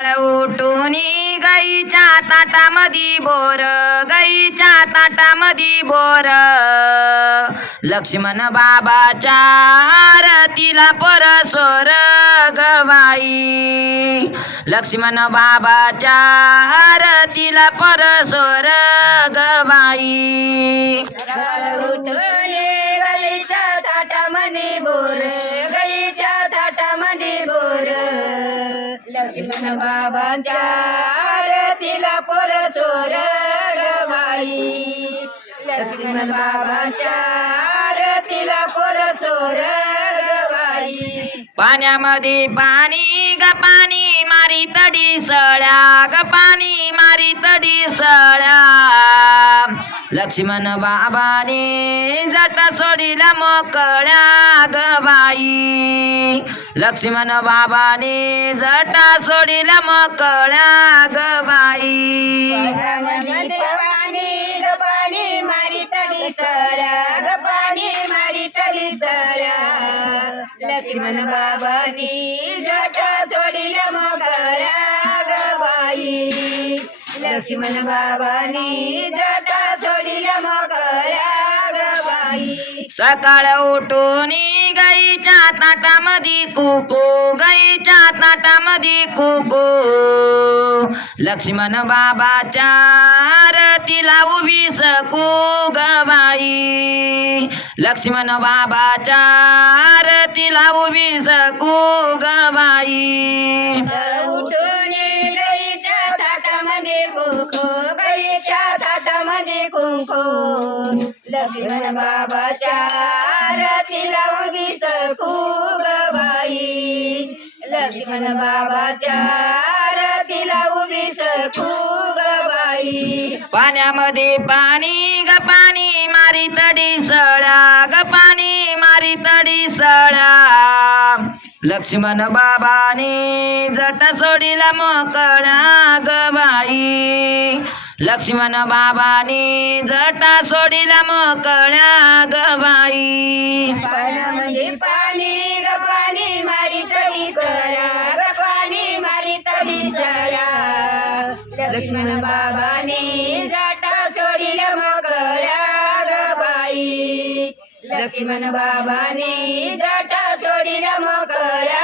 उठूनी गाईच्या ताटामधी बोर, गाईच्या ताटामधी बोर, लक्ष्मण बाबाच्या आरतीला परसोर गवाई, लक्ष्मण बाबाच्या आरतीला परसोर गवाई. उठूनी गाईच्या ताटामधी बोर, गाईच्या ताटामधी बोर, लक्ष्मण बाबाच्या आरतीला परसोर गवाई, लक्ष्मण बाबाच्या आरतीला परसोर गवाई. पाण्यामध्ये पाणी ग पाणी मारी तडी सळ्या, ग पाणी मारी तडी सळ्या, लक्ष्मण बाबाने जटा सोडीला मोकळ्या ग बाई, लक्ष्मण बाबाने जटा सोडीला मोकळ्या ग बाई. पाणी ग पाणी मारी तडी सळ्या, ग पाणी मारी तडी सळ्या, लक्ष्मण बाबांनी जटा सोडीला मोकळ्या ग बाई, लक्ष्मण बाबांनी जटा सोडीला मोकळ्या ग बाई. सकाळ उठूनी गाईच्या ताटामधी कुकू, गाईच्या ताटामधी कुकू, लक्ष्मण बाबाच्या आरतीला उभी सकू ग बाई, लक्ष्मण बाबाच्या आरतीला उभी सकू ग बाई. उठून गाईच्या ताटामध्ये कुंकू, गाईच्या ताटामध्ये कुंकू, लक्ष्मण बाबाच्या आरतीला उभी सकू ग बाई, लक्ष्मण बाबाच्या आरतीला उभी सकू ग बाई. पाण्यामध्ये पाणी ग पाणी मारी तडी सळ्या, ग पाणी मारी तडी सळ्या, लक्ष्मण बाबाने जटा सोडीला मोकळ्या ग बाई, लक्ष्मण बाबाने जटा सोडीला मोकळ्या ग बाई. पाण्यामध्ये पाणी ग पाणी मारी तडी सळ्या, ग पाणी मारी तडी सळ्या, लक्ष्मण बाबाने जटा सोडीला मोकळ्या ग बाई, लक्ष्मण बाबाने जटा सोडीला मोकळ्या